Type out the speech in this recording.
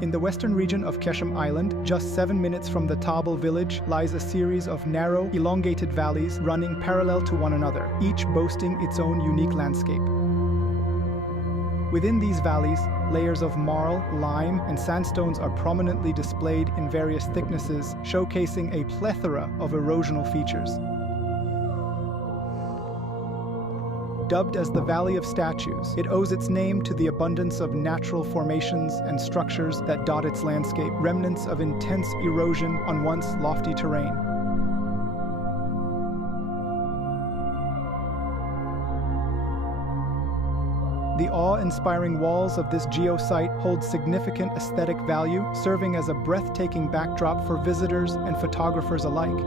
In the western region of Qeshm Island, just 7 minutes from the Tabal village, lies a series of narrow, elongated valleys running parallel to one another, each boasting its own unique landscape. Within these valleys, layers of marl, lime, and sandstones are prominently displayed in various thicknesses, showcasing a plethora of erosional features. Dubbed as the Valley of Statues, it owes its name to the abundance of natural formations and structures that dot its landscape, remnants of intense erosion on once lofty terrain. The awe-inspiring walls of this geosite hold significant aesthetic value, serving as a breathtaking backdrop for visitors and photographers alike.